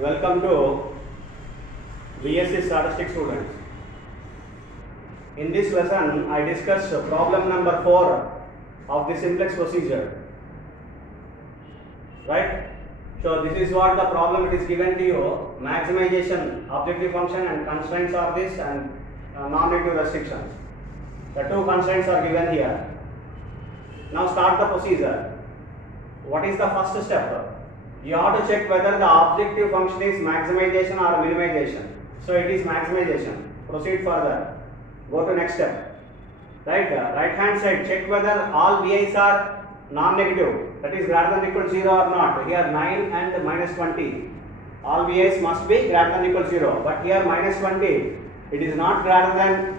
Welcome to BSc Statistics students. In this lesson, I discuss problem number 4 of the simplex procedure. Right? So this is what the problem it is given to you. Maximization, objective function and constraints are this and non-negative restrictions. The two constraints are given here. Now start the procedure. What is the first step? You have to check whether the objective function is maximization or minimization. So it is maximization. Proceed further. Go to next step. Right hand side, check whether all vi's are non-negative. That is greater than or equal to 0 or not. Here 9 and minus 20. All vi's must be greater than or equal to 0. But here minus 20, it is not greater than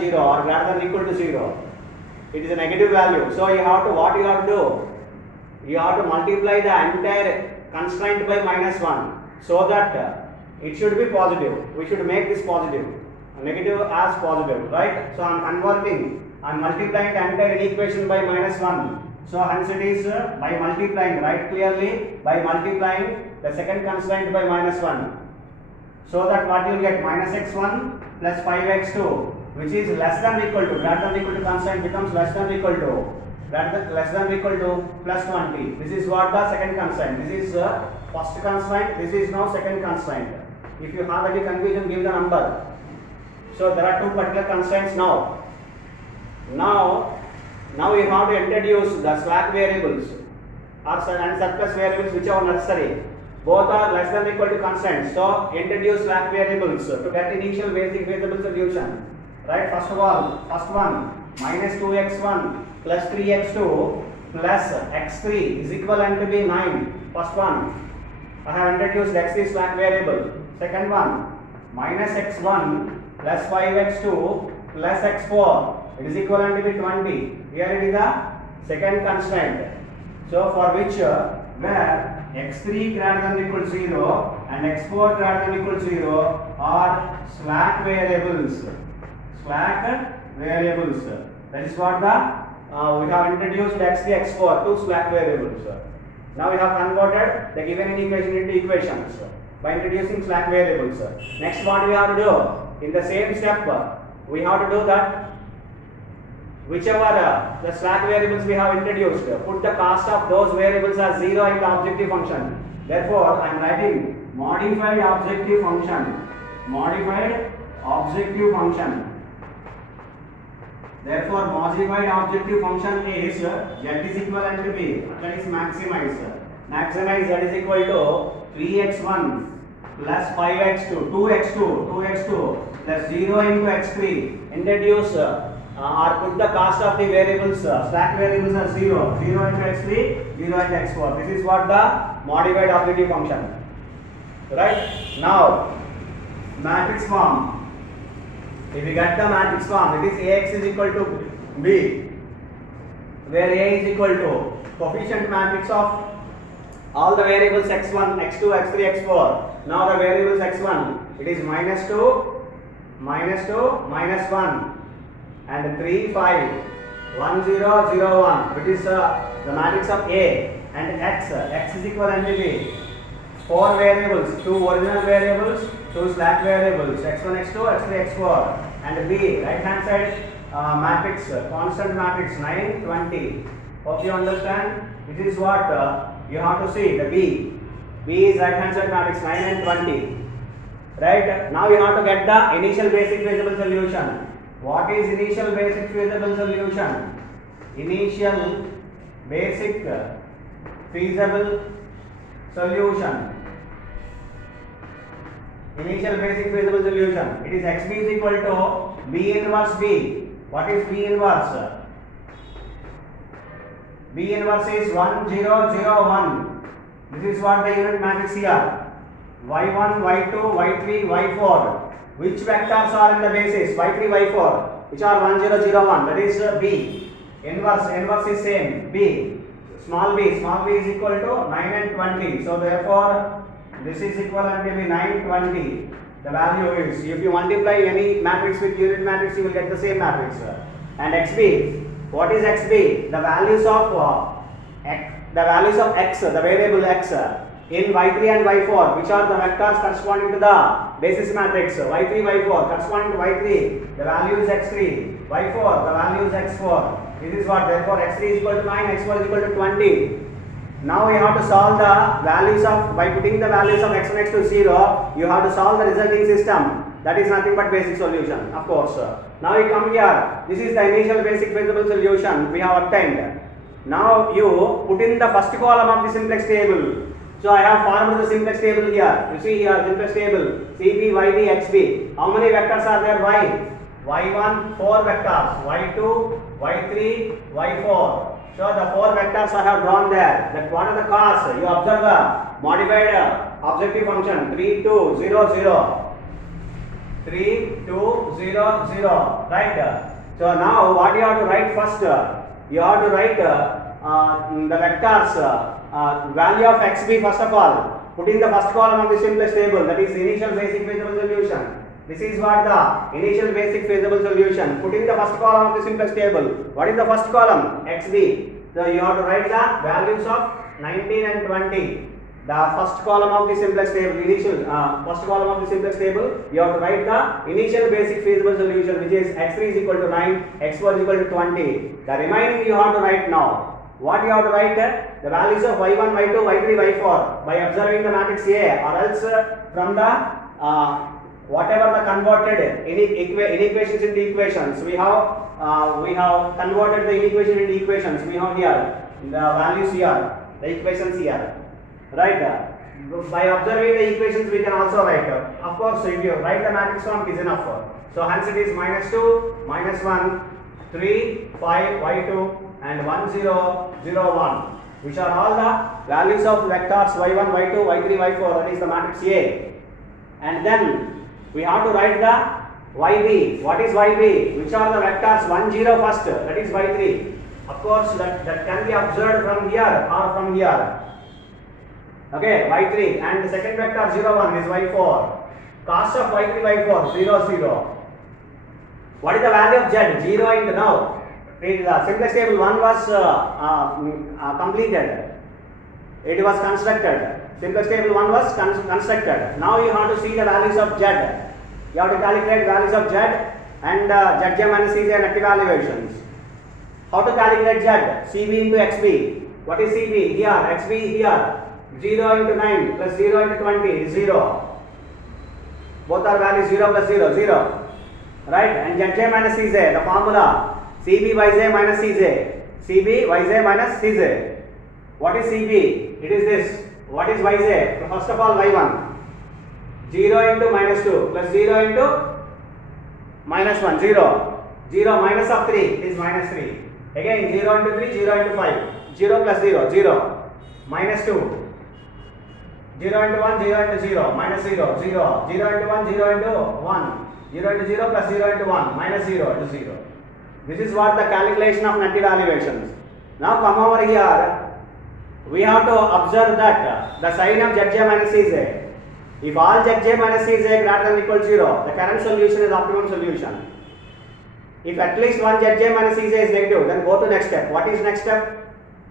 0 or greater than or equal to 0. It is a negative value. So you have to, what you have to do? You have to multiply the entire constraint by minus 1 so that it should be positive. We should make this positive, negative as positive, right? So I am multiplying the entire equation by minus 1. So hence it is by multiplying, write clearly, by multiplying the second constraint by minus 1. So that what you will get, minus x1 plus 5x2, which is less than or equal to, greater than or equal to constraint becomes less than or equal to, less than or equal to plus 20. This is what the second constraint. This is first constraint. This is now second constraint. If you have any confusion, give the number. So there are two particular constraints now. Now we have to introduce the slack variables and surplus variables which are necessary. Both are less than or equal to constraints. So introduce slack variables to get initial basic feasible solution. Right? First of all, first one, minus 2x1 plus 3x2 plus x3 is equivalent to be 9. First one, I have introduced x3 slack variable. Second one, minus x1 plus 5x2 plus x4, it is equivalent to be 20. Here it is the second constraint. So for which where x3 greater than or equal to 0 and x4 greater than or equal to 0 are slack variables. Slack variables. That is what we have introduced x3, x4 to slack variables. Now we have converted the given equation into equations by introducing slack variables. Next, what we have to do? In the same step, we have to do that whichever the slack variables we have introduced, put the cost of those variables as 0 in the objective function. Therefore, I am writing modified objective function. Modified objective function. Therefore, modified objective function is z is equivalent to b, that is maximize. Maximize z is equal to 3x1 plus 5x2, 2x2 plus 0 into x3. Introduce or put the cost of the variables, slack variables as 0. 0 into x3, 0 into x4. This is what the modified objective function. Right? Now, matrix form. If we get the matrix form, it is Ax is equal to B, where A is equal to coefficient matrix of all the variables x1, x2, x3, x4. Now the variables x1, it is minus 2, minus 1, and 3, 5, 1, 0, 0, 1, which is the matrix of A, and x is equivalent to B. 4 variables, 2 original variables, 2 slack variables, x1, x2, x3, x4, and B, right hand side matrix, constant matrix 9, 20. Hope you understand. This is what you have to see, the B. B is right hand side matrix 9 and 20. Right? Now you have to get the initial basic feasible solution. What is initial basic feasible solution? Initial basic feasible solution. Initial basic feasible solution. It is xb is equal to b inverse b. What is b inverse? B inverse is 1, 0, 0, 1. This is what the unit matrix here. y1, y2, y3, y4. Which vectors are in the basis? y3, y4. Which are 1, 0, 0, 1. That is b. Inverse is same. b. Small b is equal to 9 and 20. So therefore, this is equivalent to be 9, 20. The value is, if you multiply any matrix with unit matrix, you will get the same matrix. And xb, what is xb? The values of x, the variable x in y3 and y4, which are the vectors corresponding to the basis matrix. y3, y4 corresponding to y3, the value is x3, y4 the value is x4. This is what, therefore x3 is equal to 9, x4 is equal to 20. Now we have to solve the values of, by putting the values of x next to 0, you have to solve the resulting system. That is nothing but basic solution, of course. Now you come here, this is the initial basic feasible solution we have obtained. Now you put in the first column of the simplex table. So I have formed the simplex table here. You see here, simplex table, CB, YB, XB. How many vectors are there? Y. Y1, 4 vectors. Y2, Y3, Y4. So the 4 vectors I have drawn there. That what are the cause? You observe the modified objective function 3, 2, 0, 0. 3, 2, 0, 0. Right? So now what you have to write first? You have to write the vectors value of xb first of all. Put in the first column of the simplest table, that is initial basic feasible solution. This is what the initial basic feasible solution. Put in the first column of the simplest table. What is the first column? xb. So you have to write the values of 19 and 20. The first column of the simplest table, initial first column of the simplest table, you have to write the initial basic feasible solution, which is x3 is equal to 9, x4 is equal to 20. The remaining you have to write now. What you have to write? The values of y1, y2, y3, y4 by observing the matrix A, or else from the whatever the converted inequations into equations. We have converted the inequation into equations. We have here the values here, the equations here. Right? By observing the equations we can also write. Of course, if you write the matrix form, it is enough. So hence it is -2, -1, 3, 5, y2 and 1, 0, 0, 1, which are all the values of vectors y1, y2, y3, y4, that is the matrix A. And then we have to write the yb. What is yb? Which are the vectors 1, 0 first, that is y3. Of course, that can be observed from here or from here. Okay, y3, and the second vector 0, 1 is y4. Cos of y3, y4 0, 0. What is the value of z? 0 into now. The simplex table 1 was completed. It was constructed. Simplex table 1 was constructed. Now you have to see the values of z. You have to calculate values of z and zj minus cj and active evaluations. How to calculate z? cb into xb. What is cb? Here, xb here. 0 into 9 plus 0 into 20 is 0. Both are values 0 plus 0, 0. Right? And zj minus cj, the formula. CB yj minus cj. CB yj minus cj. What is CB? It is this. What is yj? First of all, y1. 0 into -2 plus 0 into -1. 0. 0 minus of 3 is -3. Again 0 into 3, 0 into 5. 0 plus 0, 0. -2. 0 into 1, 0 into 0. -0, 0. 0 into 1, 0 into 1. 0 into 0 plus 0 into 1. -0 to 0. This is what the calculation of net evaluations. Now come over here. We have to observe that the sign of zj minus cj. If all zj minus cj greater than or equal to 0, the current solution is optimum solution. If at least one zj minus cj is negative, then go to next step. What is next step?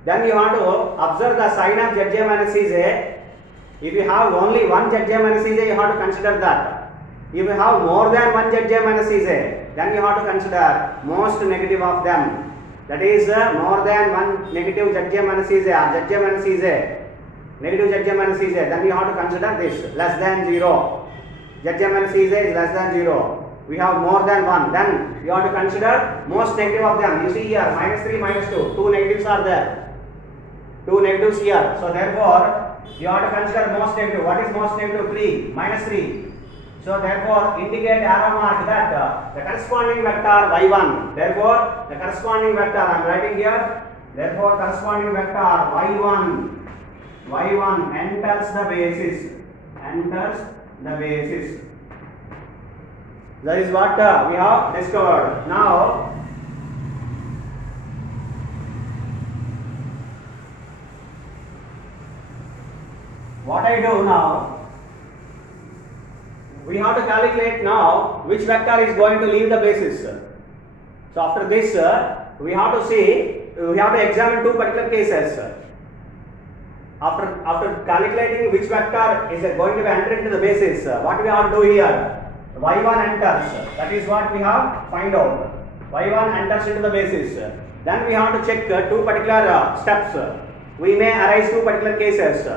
Then you have to observe the sign of zj minus cj. If you have only one zj minus cj, you have to consider that. If you have more than one zj minus cj, then you have to consider most negative of them. That is more than one negative zj minus cj or zj minus cj, negative zj minus cj, then you have to consider this less than 0. Zj minus cj is less than 0. We have more than one, then you have to consider most negative of them. You see here -3, -2, two negatives are there. Two negatives here. So therefore, you have to consider most negative. What is most negative? 3, -3. So therefore, indicate arrow mark that the corresponding vector y1. Therefore, the corresponding vector I am writing here. Therefore, corresponding vector y1 enters the basis. Enters the basis. That is what we have discovered. Now, what I do now? We have to calculate now which vector is going to leave the basis. So after this, we have to see, we have to examine two particular cases. After calculating which vector is going to be entered into the basis, what we have to do here? Y1 enters. That is what we have find out. Y1 enters into the basis. Then we have to check two particular steps. We may arise two particular cases.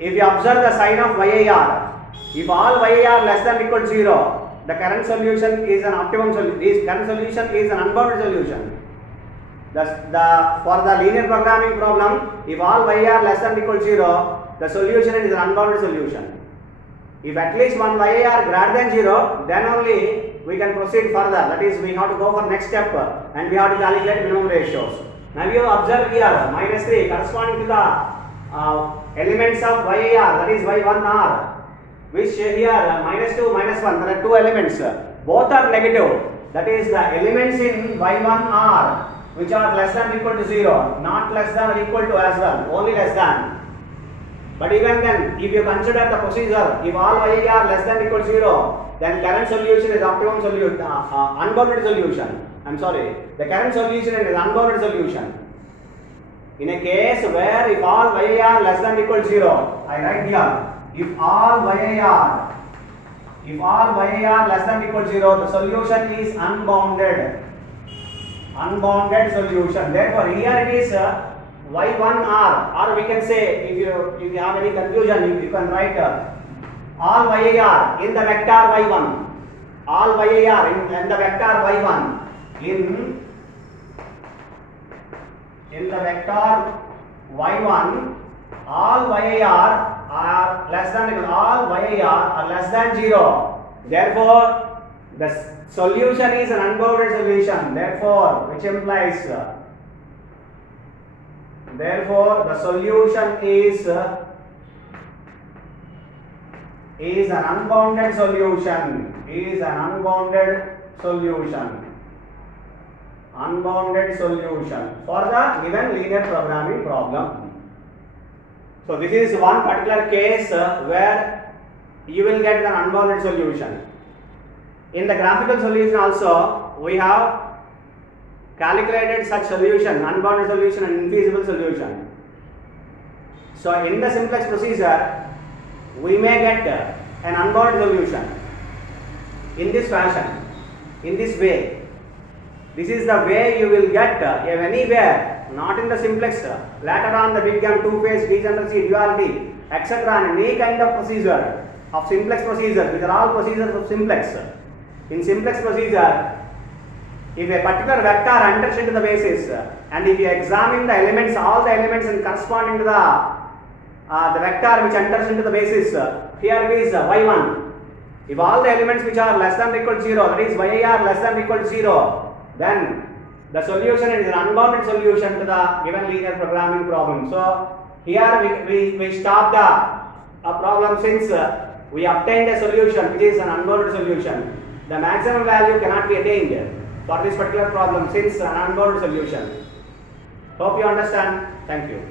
If you observe the sign of YIR, if all YIR less than or equal to 0, the current solution is an optimum solution. This current solution is an unbounded solution. For the linear programming problem, if all YIR less than or equal to 0, the solution is an unbounded solution. If at least one YIR greater than 0, then only we can proceed further. That is, we have to go for next step and we have to calculate minimum ratios. Now you observe here -3 corresponding to the elements of YIR, that is Y1R, which here -2, -1, there are two elements. Both are negative. That is, the elements in Y1R which are less than or equal to 0, not less than or equal to as well, only less than. But even then, if you consider the procedure, if all YIR less than or equal to 0, then current solution is optimum solution, unbounded solution. I'm sorry, the current solution is unbounded solution. In a case where if all YIR less than or equal to 0, I write here, if all YIR less than or equal to 0, the solution is unbounded. Unbounded solution. Therefore, here it is Y1R, or we can say, if you have any confusion, you can write all YIR in the vector Y1. All YIR in the vector Y1. In the vector Y1, all YIR are less than less than 0. Therefore, the solution is an unbounded solution. Therefore, which implies the solution is an unbounded solution. Unbounded solution for the given linear programming problem. So this is one particular case where you will get an unbounded solution. In the graphical solution also, we have calculated such solution, unbounded solution and infeasible solution. So in the simplex procedure, we may get an unbounded solution in this fashion, in this way. This is the way you will get anywhere, not in the simplex. Later on, the big M, two-phase, degeneracy, duality, etc. and any kind of procedure of simplex procedure. These are all procedures of simplex. In simplex procedure, if a particular vector enters into the basis, and if you examine the elements, all the elements and corresponding to the vector which enters into the basis, here it is Y1. If all the elements which are less than or equal to 0, that is YIR less than or equal to 0, then the solution is an unbounded solution to the given linear programming problem. So here we stop the problem since we obtained a solution which is an unbounded solution. The maximum value cannot be attained for this particular problem since an unbounded solution. Hope you understand. Thank you.